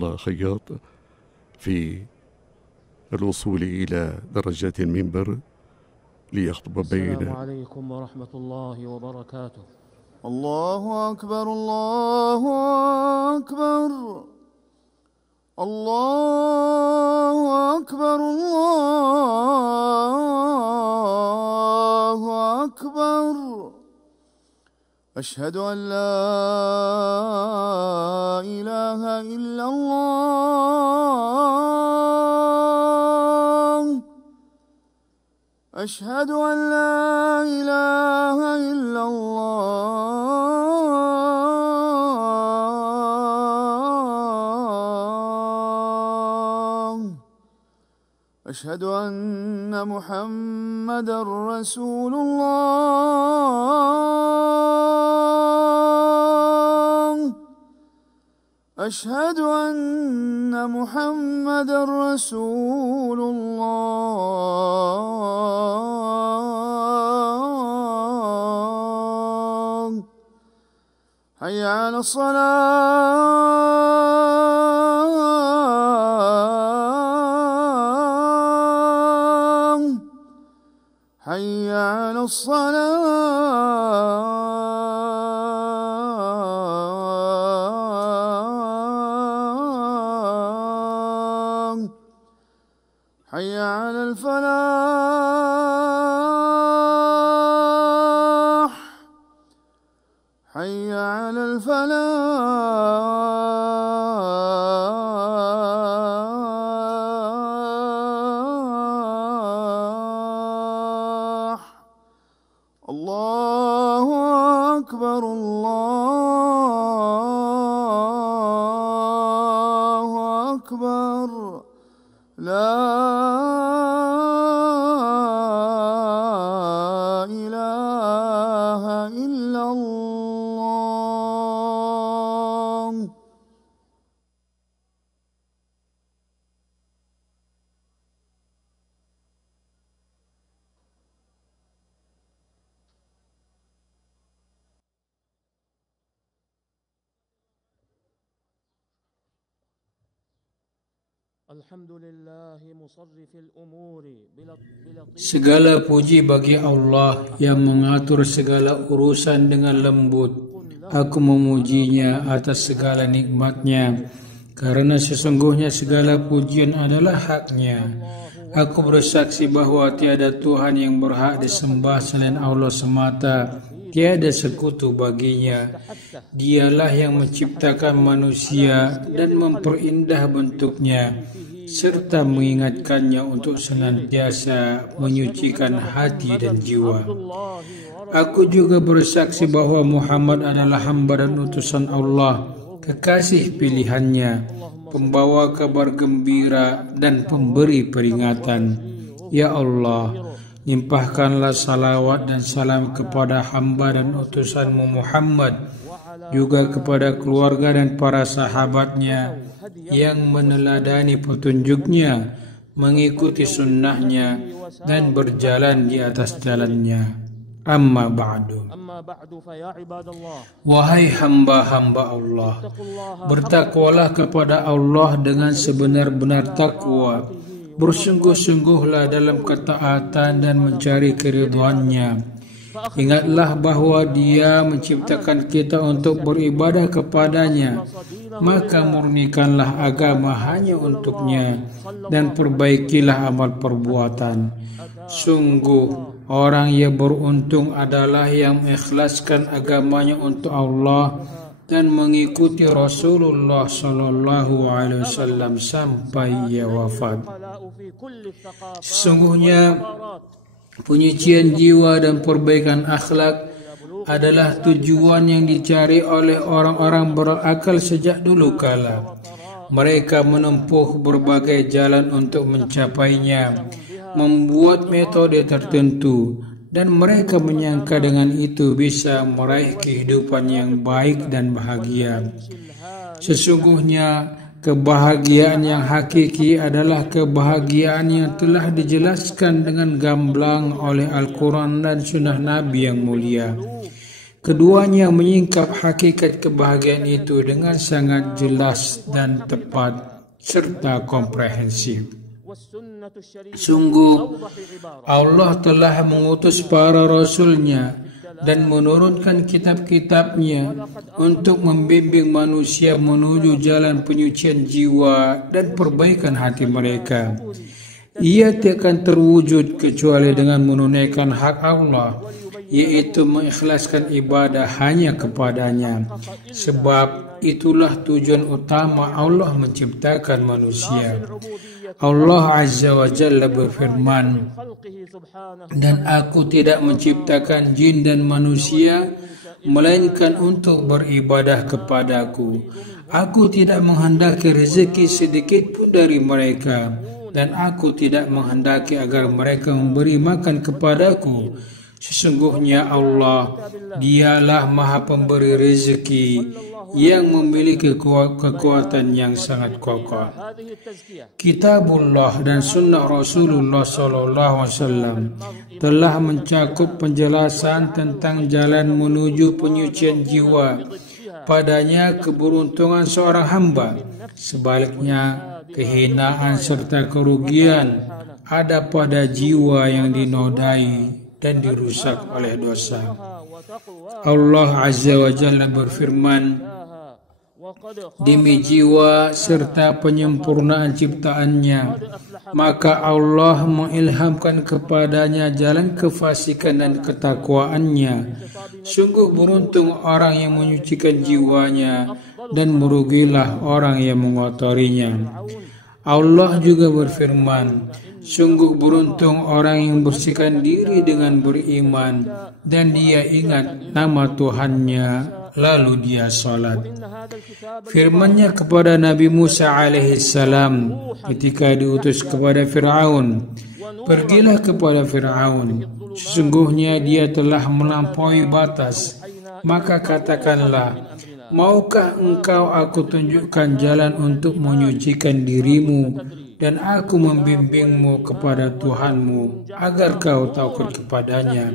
الله خياط في الوصول إلى درجات المنبر ليخطب بين. السلام عليكم ورحمة الله وبركاته. الله أكبر الله أكبر الله أكبر الله أكبر أشهد أن لا إله إلا الله أشهد أن لا إله إلا الله أشهد أن محمدًا رسول الله أشهد أن محمدًا رسول الله حي على الصلاة حي على الصلاة حي على الفلاح حي على الفلاح الله أكبر الله أكبر لا إله إلا الله Segala puji bagi Allah yang mengatur segala urusan dengan lembut. Aku memujinya atas segala nikmatnya, karena sesungguhnya segala pujian adalah haknya. Aku bersaksi bahwa tiada Tuhan yang berhak disembah selain Allah semata. Tiada sekutu baginya. Dialah yang menciptakan manusia dan memperindah bentuknya, serta mengingatkannya untuk senantiasa menyucikan hati dan jiwa. Aku juga bersaksi bahwa Muhammad adalah hamba dan utusan Allah, kekasih pilihannya, pembawa kabar gembira dan pemberi peringatan. Ya Allah, limpahkanlah salawat dan salam kepada hamba dan utusanmu Muhammad, juga kepada keluarga dan para sahabatnya yang meneladani petunjuknya, mengikuti sunnahnya, dan berjalan di atas jalannya. Amma ba'du. Wahai hamba-hamba Allah, bertakwalah kepada Allah dengan sebenar-benar takwa. Bersungguh-sungguhlah dalam ketaatan dan mencari keridhaannya. Ingatlah bahwa Dia menciptakan kita untuk beribadah kepadanya, maka murnikanlah agama hanya untuknya dan perbaikilah amal perbuatan. Sungguh orang yang beruntung adalah yang mengikhlaskan agamanya untuk Allah dan mengikuti Rasulullah sallallahu alaihi wasallam sampai ia wafat. Sesungguhnya penyucian jiwa dan perbaikan akhlak adalah tujuan yang dicari oleh orang-orang berakal sejak dulu kala. Mereka menempuh berbagai jalan untuk mencapainya, membuat metode tertentu, dan mereka menyangka dengan itu bisa meraih kehidupan yang baik dan bahagia. Sesungguhnya kebahagiaan yang hakiki adalah kebahagiaan yang telah dijelaskan dengan gamblang oleh Al-Quran dan Sunnah Nabi yang mulia. Keduanya menyingkap hakikat kebahagiaan itu dengan sangat jelas dan tepat serta komprehensif. Sungguh Allah telah mengutus para rasulnya dan menurunkan kitab-kitabnya untuk membimbing manusia menuju jalan penyucian jiwa dan perbaikan hati mereka. Ia tidak akan terwujud kecuali dengan menunaikan hak Allah, yaitu mengikhlaskan ibadah hanya kepadanya. Sebab itulah tujuan utama Allah menciptakan manusia. Allah Azza wa Jalla berfirman, "Dan aku tidak menciptakan jin dan manusia melainkan untuk beribadah kepadaku. Aku tidak menghendaki rezeki sedikit pun dari mereka, dan aku tidak menghendaki agar mereka memberi makan kepadaku. Sesungguhnya Allah, Dialah Maha Pemberi rezeki yang memiliki kekuatan yang sangat kokoh." Kitabullah dan sunnah Rasulullah SAW telah mencakup penjelasan tentang jalan menuju penyucian jiwa. Padanya keberuntungan seorang hamba. Sebaliknya, kehinaan serta kerugian ada pada jiwa yang dinodai dan dirusak oleh dosa. Allah Azza wa Jalla berfirman, "Demi jiwa serta penyempurnaan ciptaannya, maka Allah mengilhamkan kepadanya jalan kefasikan dan ketakwaannya. Sungguh beruntung orang yang menyucikan jiwanya, dan merugilah orang yang mengotorinya." Allah juga berfirman, "Sungguh beruntung orang yang bersihkan diri dengan beriman, dan dia ingat nama Tuhannya, lalu dia salat." Firman-Nya kepada Nabi Musa alaihissalam ketika diutus kepada Fir'aun, "Pergilah kepada Fir'aun, sesungguhnya dia telah melampaui batas. Maka katakanlah, maukah engkau aku tunjukkan jalan untuk menyucikan dirimu, dan aku membimbingmu kepada Tuhanmu agar kau takut kepadanya."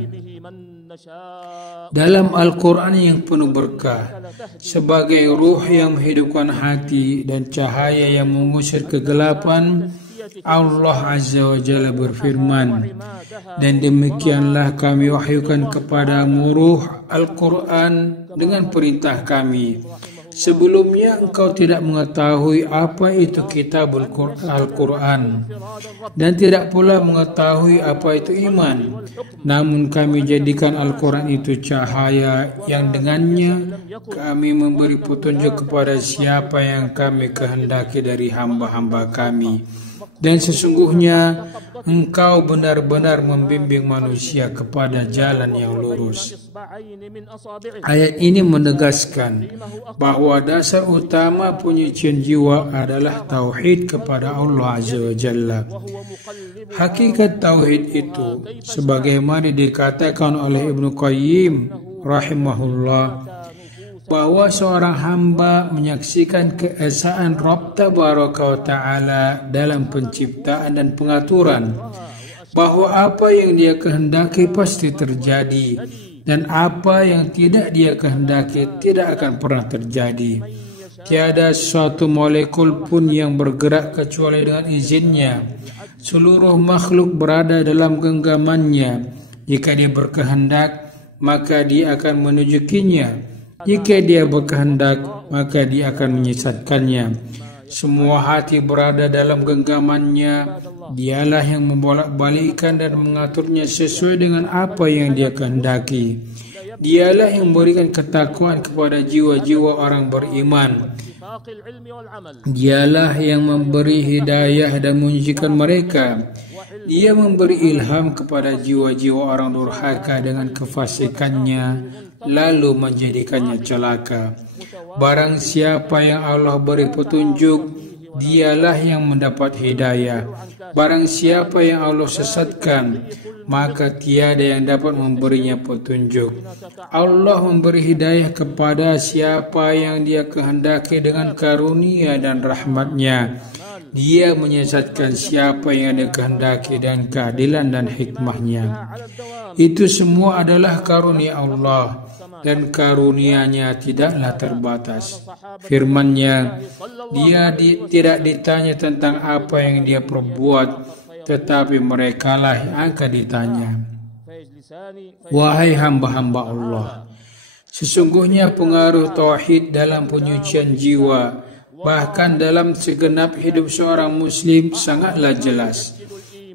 Dalam Al-Quran yang penuh berkah, sebagai ruh yang menghidupkan hati dan cahaya yang mengusir kegelapan, Allah Azza wa Jalla berfirman, "Dan demikianlah kami wahyukan kepadamu ruh Al-Quran dengan perintah kami. Sebelumnya engkau tidak mengetahui apa itu kitab Al-Quran, dan tidak pula mengetahui apa itu iman. Namun kami jadikan Al-Quran itu cahaya yang dengannya kami memberi petunjuk kepada siapa yang kami kehendaki dari hamba-hamba kami. Dan sesungguhnya engkau benar-benar membimbing manusia kepada jalan yang lurus." Ayat ini menegaskan bahwa dasar utama penyucian jiwa adalah tauhid kepada Allah Azza wa Jalla. Hakikat tauhid itu, sebagaimana dikatakan oleh Ibnu Qayyim rahimahullah, bahwa seorang hamba menyaksikan keesaan Rabb Tabaraka wa Ta'ala dalam penciptaan dan pengaturan, bahwa apa yang dia kehendaki pasti terjadi, dan apa yang tidak dia kehendaki tidak akan pernah terjadi. Tiada suatu molekul pun yang bergerak kecuali dengan izinnya. Seluruh makhluk berada dalam genggamannya. Jika dia berkehendak, maka dia akan menunjukinya. Jika dia berkehendak, maka dia akan menyesatkannya. Semua hati berada dalam genggamannya. Dialah yang membolak-balikkan dan mengaturnya sesuai dengan apa yang dia kehendaki. Dialah yang memberikan ketakwaan kepada jiwa-jiwa orang beriman. Dialah yang memberi hidayah dan menyucikan mereka. Dia memberi ilham kepada jiwa-jiwa orang durhaka dengan kefasikannya, lalu menjadikannya celaka. Barang siapa yang Allah beri petunjuk, dialah yang mendapat hidayah. Barang siapa yang Allah sesatkan, maka tiada yang dapat memberinya petunjuk. Allah memberi hidayah kepada siapa yang dia kehendaki dengan karunia dan rahmat-Nya. Dia menyesatkan siapa yang dia kehendaki dengan keadilan dan hikmah-Nya. Itu semua adalah karunia Allah. dan karunia-Nya tidaklah terbatas. Firman-Nya, Dia tidak ditanya tentang apa yang dia perbuat, tetapi merekalah yang akan ditanya. Wahai hamba-hamba Allah, sesungguhnya pengaruh tauhid dalam penyucian jiwa, bahkan dalam segenap hidup seorang muslim, sangatlah jelas.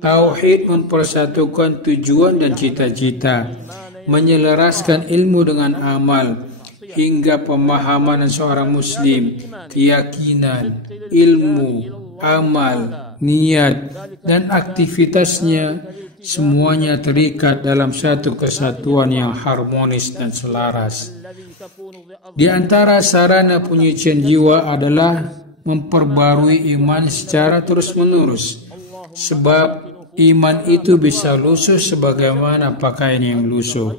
Tauhid mempersatukan tujuan dan cita-cita, menyelaraskan ilmu dengan amal, hingga pemahaman seorang muslim, keyakinan, ilmu, amal, niat, dan aktivitasnya semuanya terikat dalam satu kesatuan yang harmonis dan selaras. Di antara sarana penyucian jiwa adalah memperbarui iman secara terus-menerus, sebab iman itu bisa lusuh sebagaimana pakaian yang lusuh.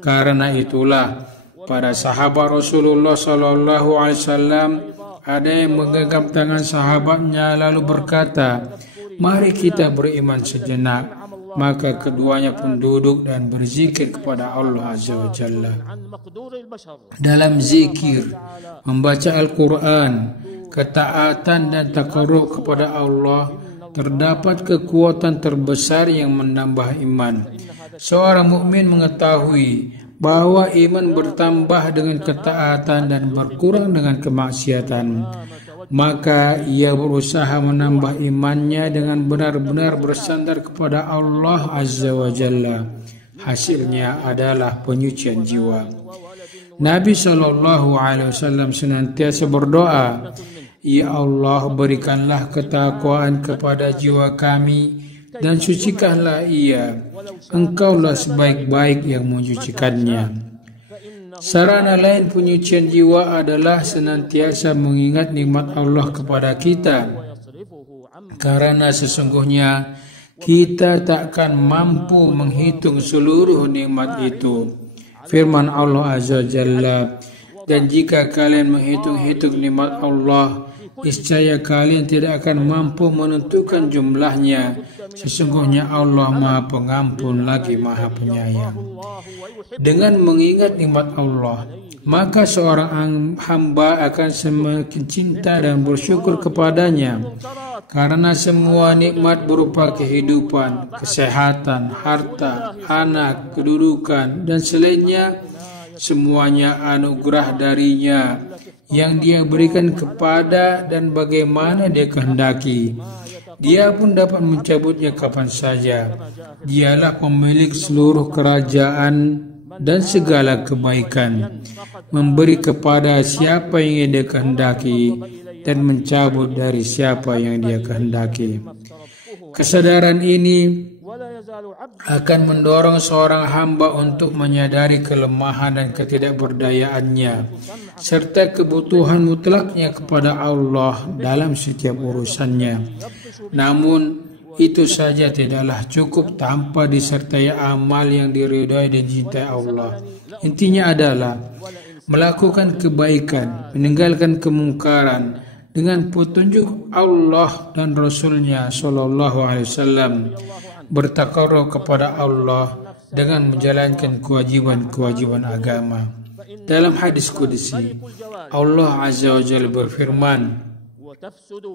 Karena itulah para sahabat Rasulullah SAW ada yang menggenggam tangan sahabatnya lalu berkata, "Mari kita beriman sejenak." Maka keduanya pun duduk dan berzikir kepada Allah Azza wa Jalla. Dalam zikir, membaca Al-Quran, ketaatan dan takarrub kepada Allah, terdapat kekuatan terbesar yang menambah iman. Seorang mukmin mengetahui bahwa iman bertambah dengan ketaatan dan berkurang dengan kemaksiatan. Maka ia berusaha menambah imannya dengan benar-benar bersandar kepada Allah Azza wa Jalla. Hasilnya adalah penyucian jiwa. Nabi SAW senantiasa berdoa, "Ya Allah, berikanlah ketakwaan kepada jiwa kami dan sucikanlah ia. Engkaulah sebaik-baik yang mensucikannya." Sarana lain penyucian jiwa adalah senantiasa mengingat nikmat Allah kepada kita, karena sesungguhnya kita takkan mampu menghitung seluruh nikmat itu. Firman Allah Azza wa Jalla, "Dan jika kalian menghitung-hitung nikmat Allah, niscaya kalian tidak akan mampu menentukan jumlahnya. Sesungguhnya Allah Maha Pengampun lagi Maha Penyayang." Dengan mengingat nikmat Allah, maka seorang hamba akan semakin cinta dan bersyukur kepadanya, karena semua nikmat berupa kehidupan, kesehatan, harta, anak, kedudukan, dan selainnya, semuanya anugerah darinya yang Dia berikan kepada dan bagaimana Dia kehendaki. Dia pun dapat mencabutnya kapan saja. Dialah pemilik seluruh kerajaan dan segala kebaikan, memberi kepada siapa yang Dia kehendaki dan mencabut dari siapa yang Dia kehendaki. Kesadaran ini akan mendorong seorang hamba untuk menyadari kelemahan dan ketidakberdayaannya serta kebutuhan mutlaknya kepada Allah dalam setiap urusannya. Namun itu saja tidaklah cukup tanpa disertai amal yang diridhai dan dicintai Allah. Intinya adalah melakukan kebaikan, meninggalkan kemungkaran dengan petunjuk Allah dan Rasulnya Sallallahu Alaihi Wasallam, bertakarrub kepada Allah dengan menjalankan kewajiban-kewajiban agama. Dalam hadis qudsi, Allah Azza wa Jalla berfirman,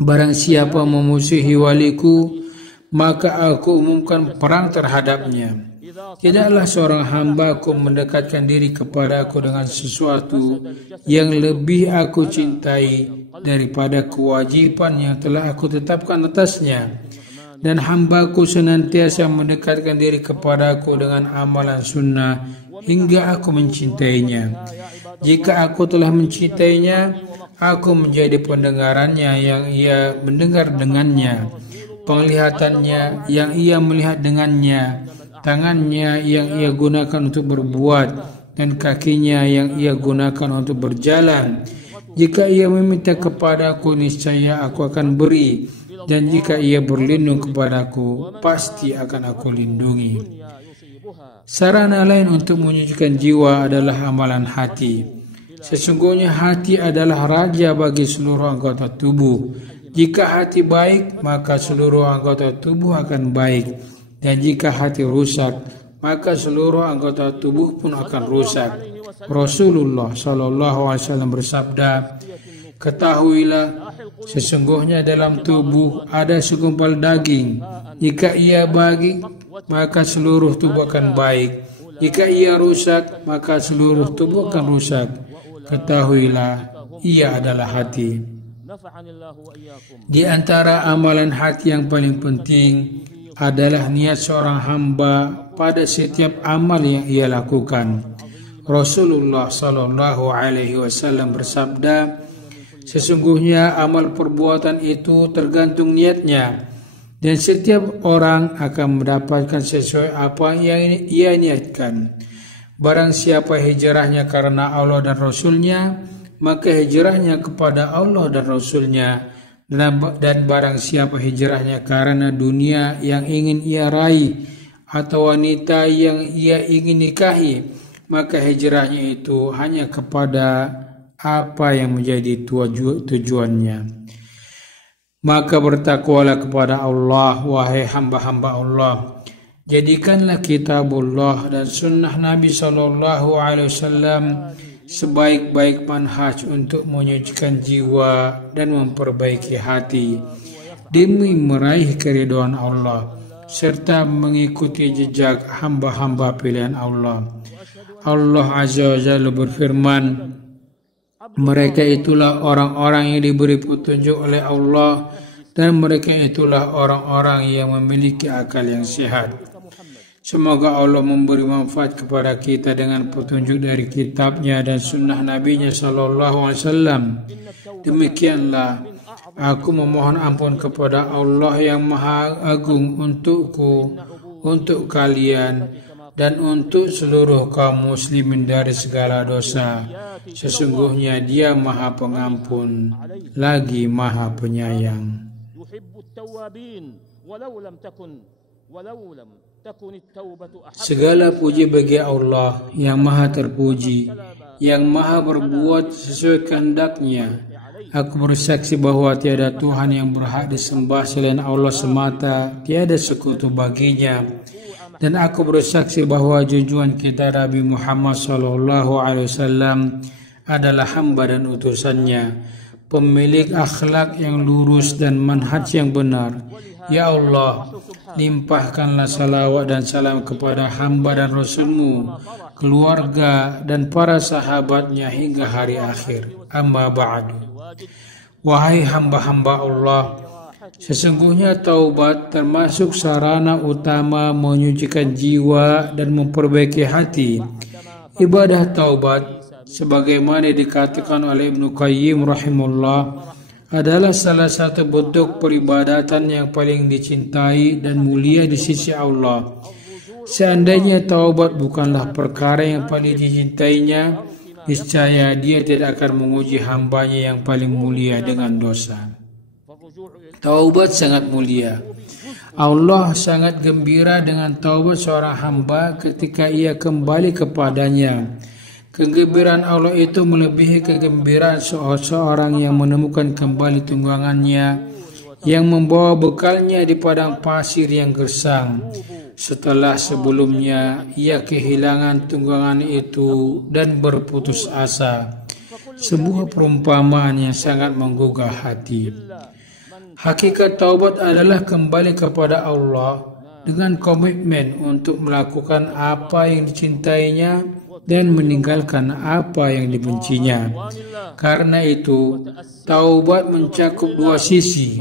"Barang siapa memusuhi waliku, maka aku umumkan perang terhadapnya. Tidaklah seorang hamba aku mendekatkan diri kepada aku dengan sesuatu yang lebih aku cintai daripada kewajiban yang telah aku tetapkan atasnya. Dan hambaku senantiasa mendekatkan diri kepada aku dengan amalan sunnah hingga aku mencintainya. Jika aku telah mencintainya, aku menjadi pendengarannya yang ia mendengar dengannya, penglihatannya yang ia melihat dengannya, tangannya yang ia gunakan untuk berbuat, dan kakinya yang ia gunakan untuk berjalan. Jika ia meminta kepadaku, niscaya aku akan beri, dan jika ia berlindung kepadaku, pasti akan aku lindungi." Sarana lain untuk menyucikan jiwa adalah amalan hati. Sesungguhnya hati adalah raja bagi seluruh anggota tubuh. Jika hati baik, maka seluruh anggota tubuh akan baik. Dan jika hati rusak, maka seluruh anggota tubuh pun akan rusak. Rasulullah sallallahu alaihi wasallam bersabda, ketahuilah sesungguhnya dalam tubuh ada segumpal daging. Jika ia baik, maka seluruh tubuh akan baik. Jika ia rusak, maka seluruh tubuh akan rusak. Ketahuilah, ia adalah hati. Di antara amalan hati yang paling penting adalah niat seorang hamba pada setiap amal yang ia lakukan. Rasulullah sallallahu alaihi wasallam bersabda, sesungguhnya amal perbuatan itu tergantung niatnya, dan setiap orang akan mendapatkan sesuai apa yang ia niatkan. Barang siapa hijrahnya karena Allah dan Rasulnya, maka hijrahnya kepada Allah dan Rasulnya. Dan barang siapa hijrahnya karena dunia yang ingin ia raih atau wanita yang ia ingin nikahi, maka hijrahnya itu hanya kepada apa yang menjadi tujuannya. Maka bertakwalah kepada Allah, wahai hamba-hamba Allah. Jadikanlah kitabullah dan sunnah Nabi SAW sebaik-baik manhaj untuk menyucikan jiwa dan memperbaiki hati demi meraih keridhaan Allah serta mengikuti jejak hamba-hamba pilihan Allah. Allah Azza wa Jalla berfirman, mereka itulah orang-orang yang diberi petunjuk oleh Allah, dan mereka itulah orang-orang yang memiliki akal yang sehat. Semoga Allah memberi manfaat kepada kita dengan petunjuk dari kitabnya dan sunnah Nabi-Nya sallallahu alaihi wasallam. Demikianlah aku memohon ampun kepada Allah yang Maha Agung untukku, untuk kalian, dan untuk seluruh kaum muslimin dari segala dosa. Sesungguhnya Dia Maha Pengampun lagi Maha Penyayang. Segala puji bagi Allah yang Maha Terpuji, yang Maha berbuat sesuai kehendak-Nya. Aku bersaksi bahwa tiada Tuhan yang berhak disembah selain Allah semata, tiada sekutu baginya. Dan aku bersaksi bahwa junjungan kita Nabi Muhammad SAW adalah hamba dan utusannya, pemilik akhlak yang lurus dan manhaj yang benar. Ya Allah, limpahkanlah salawat dan salam kepada hamba dan Rasul-Mu, keluarga dan para sahabatnya hingga hari akhir. Amma ba'du. Wahai hamba-hamba Allah, sesungguhnya taubat termasuk sarana utama menyucikan jiwa dan memperbaiki hati. Ibadah taubat, sebagaimana dikatakan oleh Ibnu Qayyim rahimahullah, adalah salah satu bentuk peribadatan yang paling dicintai dan mulia di sisi Allah. Seandainya taubat bukanlah perkara yang paling dicintainya, niscaya Dia tidak akan menguji hambanya yang paling mulia dengan dosa. Taubat sangat mulia. Allah sangat gembira dengan taubat seorang hamba ketika ia kembali kepadanya. Kegembiraan Allah itu melebihi kegembiraan seorang yang menemukan kembali tunggangannya yang membawa bekalnya di padang pasir yang gersang setelah sebelumnya ia kehilangan tunggangan itu dan berputus asa. Sebuah perumpamaan yang sangat menggugah hati. Hakikat taubat adalah kembali kepada Allah dengan komitmen untuk melakukan apa yang dicintainya dan meninggalkan apa yang dibencinya. Karena itu, taubat mencakup dua sisi,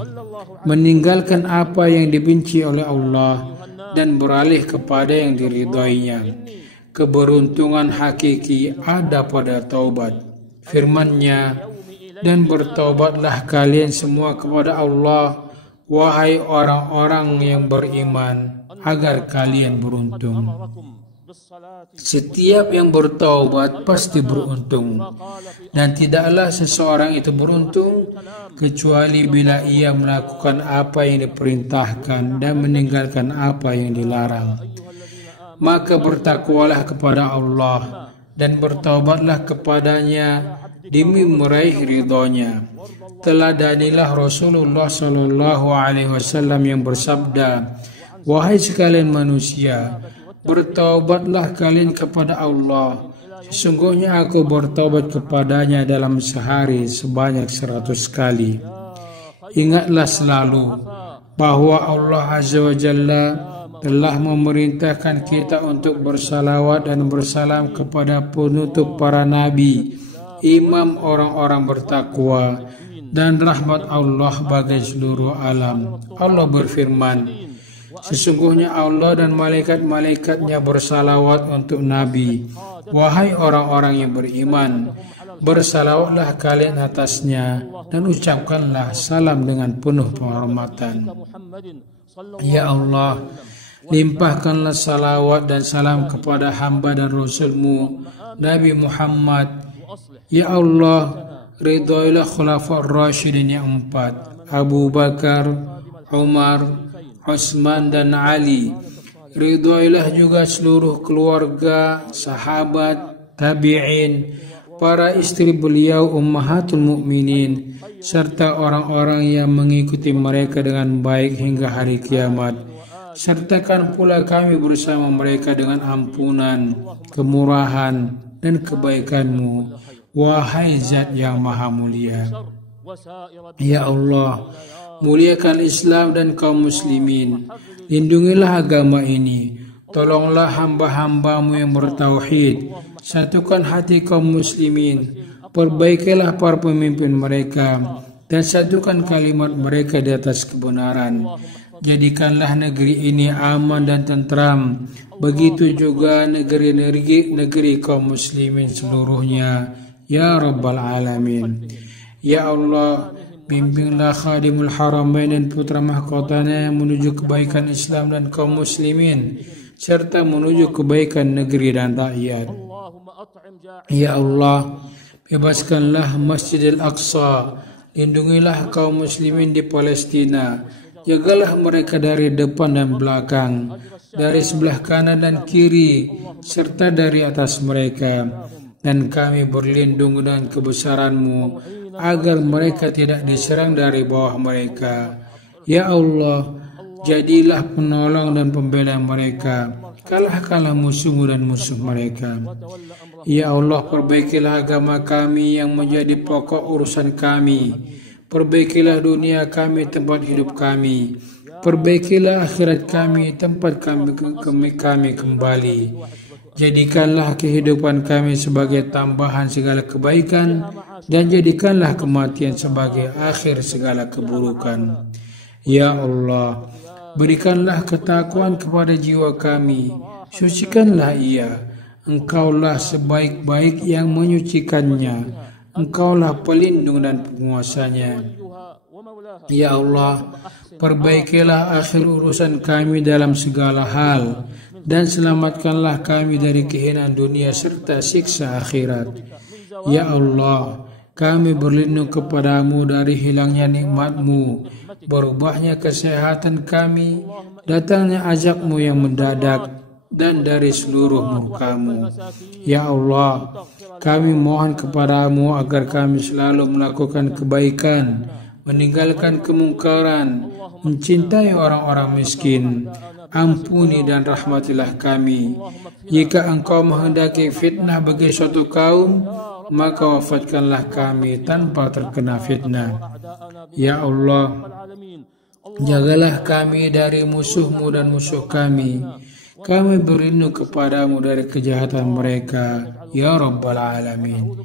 meninggalkan apa yang dibenci oleh Allah dan beralih kepada yang diridhoinya. Keberuntungan hakiki ada pada taubat. Firman-Nya, dan bertaubatlah kalian semua kepada Allah, wahai orang-orang yang beriman, agar kalian beruntung. Setiap yang bertaubat pasti beruntung, dan tidaklah seseorang itu beruntung kecuali bila ia melakukan apa yang diperintahkan dan meninggalkan apa yang dilarang. Maka bertakwalah kepada Allah dan bertaubatlah kepadanya demi meraih ridhonya. Teladanilah Rasulullah SAW yang bersabda, wahai sekalian manusia, bertaubatlah kalian kepada Allah, Sesungguhnya aku bertobat kepadanya dalam sehari sebanyak 100 kali. Ingatlah selalu bahwa Allah Azza wa Jalla telah memerintahkan kita untuk bersalawat dan bersalam kepada penutup para nabi, imam orang-orang bertakwa, dan rahmat Allah bagi seluruh alam. Allah berfirman, sesungguhnya Allah dan malaikat-malaikatnya bersalawat untuk Nabi. Wahai orang-orang yang beriman, bersalawatlah kalian atasnya dan ucapkanlah salam dengan penuh penghormatan. Ya Allah, limpahkanlah salawat dan salam kepada hamba dan Rasul-Mu, Nabi Muhammad. Ya Allah, ridhoilah khulafa'ur rasyidin yang 4, Abu Bakar, Umar, Utsman dan Ali. Ridhoilah juga seluruh keluarga, sahabat, tabi'in, para istri beliau ummahatul mukminin, serta orang-orang yang mengikuti mereka dengan baik hingga hari kiamat. Sertakan pula kami bersama mereka dengan ampunan, kemurahan, dan kebaikan-Mu, wahai Zat yang Maha Mulia. Ya Allah, muliakan Islam dan kaum muslimin. Lindungilah agama ini. Tolonglah hamba-hamba-Mu yang bertauhid. Satukan hati kaum muslimin. Perbaikilah para pemimpin mereka dan satukan kalimat mereka di atas kebenaran. Jadikanlah negeri ini aman dan tentram. Begitu juga negeri kaum muslimin seluruhnya. Ya Rabbal Alamin. Ya Allah, bimbinglah khadimul haramain dan putra mahkotanya menuju kebaikan Islam dan kaum muslimin, serta menuju kebaikan negeri dan rakyat. Ya Allah, bebaskanlah Masjidil Aqsa. Lindungilah kaum muslimin di Palestina. Jagalah mereka dari depan dan belakang, dari sebelah kanan dan kiri, serta dari atas mereka. Dan kami berlindung dengan kebesaran-Mu agar mereka tidak diserang dari bawah mereka. Ya Allah, jadilah penolong dan pembela mereka. Kalahkanlah musuh-Mu dan musuh mereka. Ya Allah, perbaikilah agama kami yang menjadi pokok urusan kami. Perbaikilah dunia kami, tempat hidup kami. Perbaikilah akhirat kami, tempat kami kembali. Jadikanlah kehidupan kami sebagai tambahan segala kebaikan, dan jadikanlah kematian sebagai akhir segala keburukan. Ya Allah, berikanlah ketakwaan kepada jiwa kami, sucikanlah ia. Engkaulah sebaik-baik yang menyucikannya. Engkaulah pelindung dan penguasanya. Ya Allah, perbaikilah akhir urusan kami dalam segala hal, dan selamatkanlah kami dari kehinaan dunia serta siksa akhirat. Ya Allah, kami berlindung kepadamu dari hilangnya nikmat-Mu, berubahnya kesehatan kami, datangnya azab-Mu yang mendadak, dan dari seluruh murka-Mu. Ya Allah, kami mohon kepadamu agar kami selalu melakukan kebaikan, meninggalkan kemungkaran, mencintai orang-orang miskin. Ampuni dan rahmatilah kami. Jika Engkau menghendaki fitnah bagi suatu kaum, maka wafatkanlah kami tanpa terkena fitnah. Ya Allah, jagalah kami dari musuh-Mu dan musuh kami. Kami berlindung kepadamu dari kejahatan mereka. Ya Rabbal Alamin.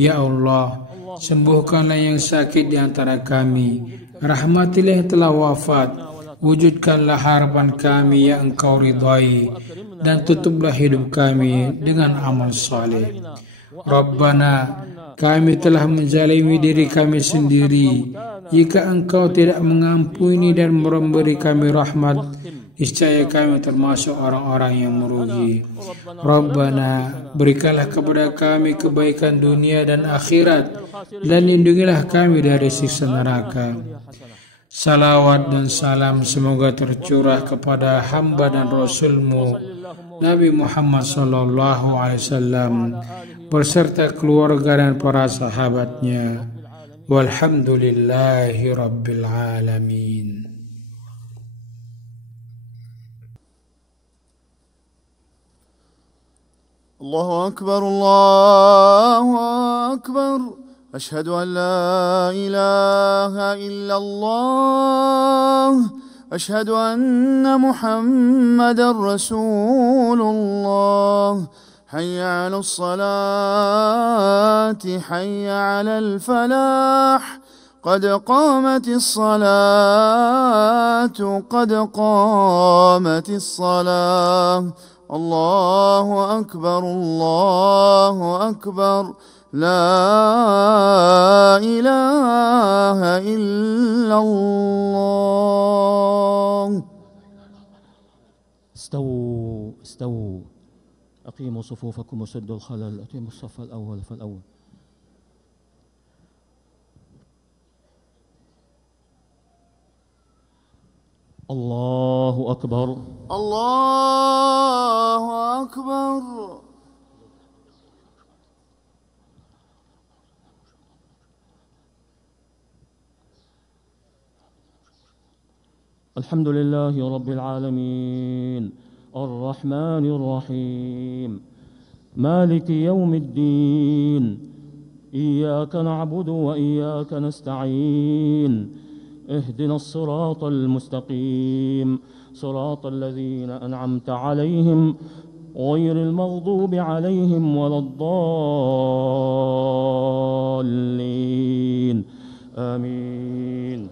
Ya Allah, sembuhkanlah yang sakit di antara kami. Rahmatilah yang telah wafat. Wujudkanlah harapan kami yang Engkau ridhai, dan tutuplah hidup kami dengan amal saleh. Rabbana, kami telah menzalimi diri kami sendiri. Jika Engkau tidak mengampuni dan memberi kami rahmat, niscaya kami termasuk orang-orang yang merugi. Rabbana, berikanlah kepada kami kebaikan dunia dan akhirat, dan lindungilah kami dari siksa neraka. Salawat dan salam semoga tercurah kepada hamba dan Rasul-Mu, Nabi Muhammad SAW, berserta keluarga dan para sahabatnya. Walhamdulillahi Rabbil Alamin. الله أكبر الله أكبر. أشهد أن لا إله إلا الله. أشهد أن محمدا رسول الله. حي على الصلاة حي على الفلاح. قد قامت الصلاة قد قامت الصلاة. الله أكبر الله أكبر. لا إله إلا الله. استووا استووا، أقيموا صفوفكم وسدوا الخلل، أتموا الصف الأول فالأول. الله أكبر الله أكبر. الحمد لله رب العالمين الرحمن الرحيم مالك يوم الدين. إياك نعبد وإياك نستعين. اهدنا الصراط المستقيم صراط الذين أنعمت عليهم غير المغضوب عليهم ولا الضالين. آمين.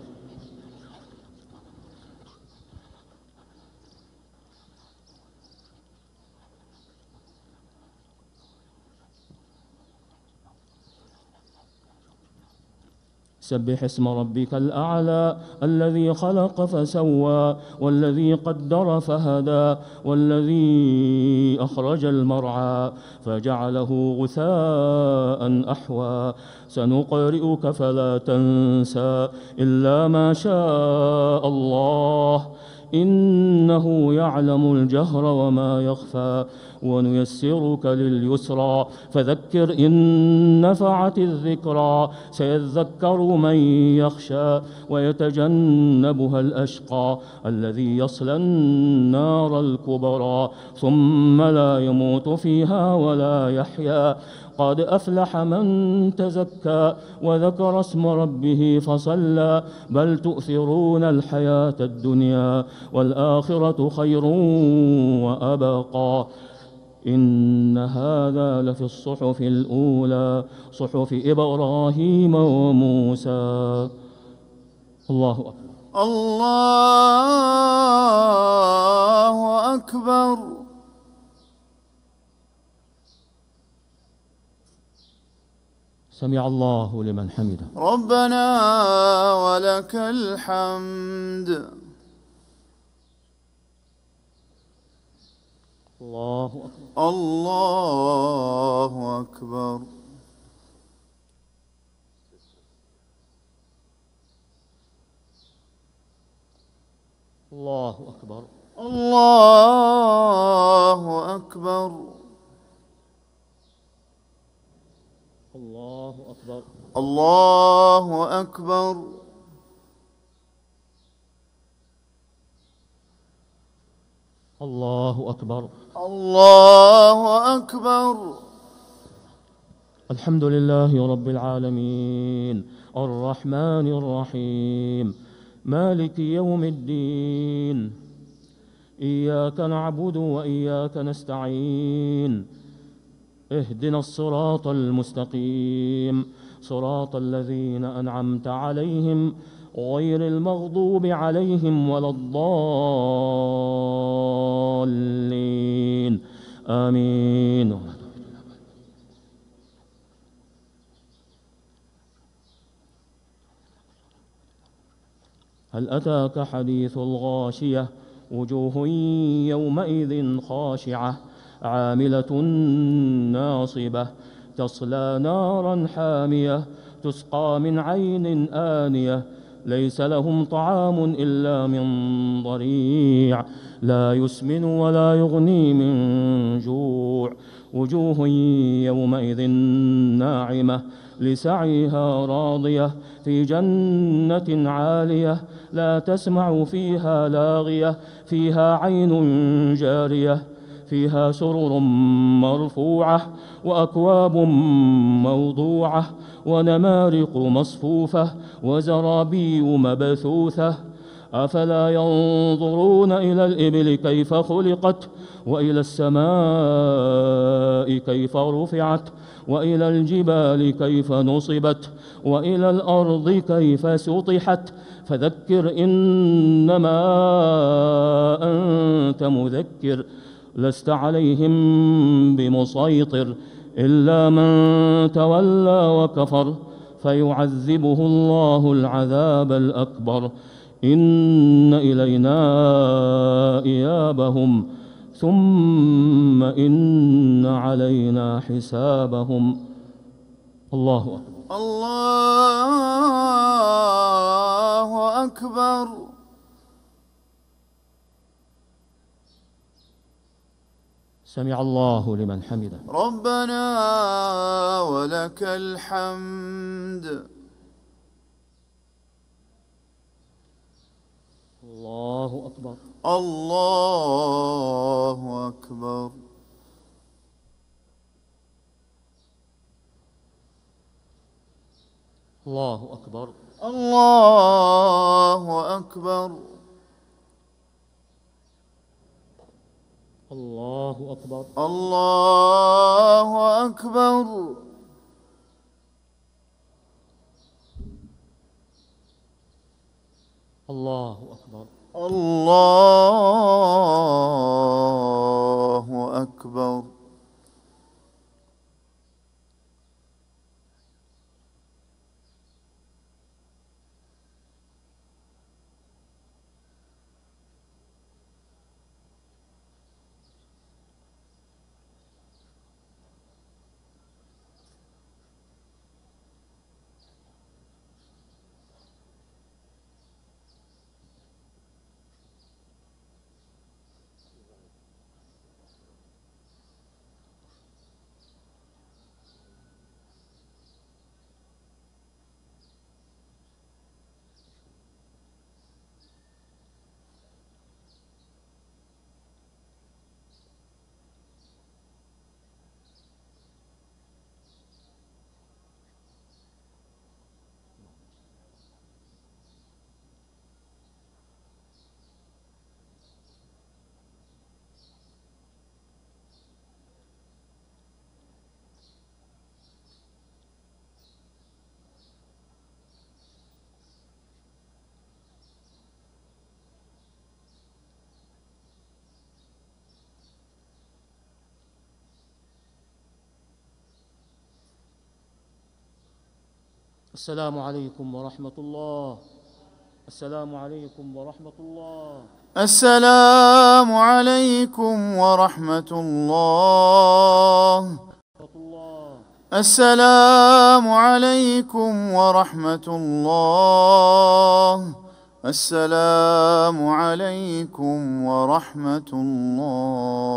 سبح اسم ربك الأعلى الذي خلق فسوى والذي قدر فهدى والذي أخرج المرعى فجعله غثاء أحوى. سنقرئك فلا تنسى إلا ما شاء الله إنه يعلم الجهر وما يخفى. ونيسرك لليسرى فذكر إن نفعت الذكرى. سيذكر من يخشى ويتجنبها الأشقى الذي يصلى النار الكبرى ثم لا يموت فيها ولا يحيا. قد أفلح من تزكى وذكر اسم ربه فصلى. بل تؤثرون الحياة الدنيا والآخرة خير وأبقى. إن هذا لفي الصحف الأولى صحف إبراهيم وموسى. الله أكبر الله أكبر. سمع الله لمن حمده. ربنا ولك الحمد. الله أكبر الله أكبر. الله أكبر الله أكبر. الله أكبر الله أكبر. الله أكبر. الله أكبر. الحمد لله رب العالمين الرحمن الرحيم مالك يوم الدين. إياك نعبد وإياك نستعين. اهدنا الصراط المستقيم صراط الذين أنعمت عليهم غير المغضوب عليهم ولا الضالين. آمين. هل أتاك حديث الغاشية وجوه يومئذ خاشعة عاملة ناصبة تصلى نارا حامية تسقى من عين آنية ليس لهم طعام إلا من ضريع لا يسمن ولا يغني من جوع. وجوه يومئذ ناعمة لسعيها راضية في جنة عالية لا تسمع فيها لاغية فيها عين جارية فيها سرر مرفوعة وأكواب موضوعة ونمارق مصفوفة وزرابي مبثوثة أفلا ينظرون إلى الإبل كيف خلقت وإلى السماء كيف رفعت وإلى الجبال كيف نصبت وإلى الأرض كيف سطحت فذكر إنما أنت مذكر لست عليهم بمسيطر إلا من تولى وكفر فيعذبه الله العذاب الأكبر إن إلينا إيابهم ثم إن علينا حسابهم. الله أكبر. الله أكبر. سمع الله لمن حمده. ربنا ولك الحمد. الله أكبر. الله أكبر. الله أكبر. الله أكبر. الله أكبر. الله أكبر. الله أكبر. الله أكبر. السلام عليكم ورحمة الله. السلام عليكم ورحمة الله. السلام عليكم ورحمة الله. السلام عليكم ورحمة الله. السلام عليكم ورحمة الله.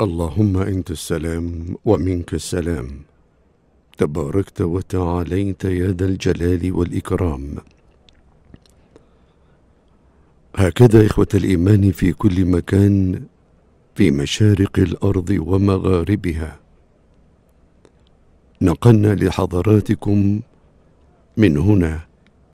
اللهم أنت السلام ومنك السلام، تباركت وتعاليت يا ذا الجلال والإكرام. هكذا إخوة الإيمان في كل مكان في مشارق الأرض ومغاربها، نقلنا لحضراتكم من هنا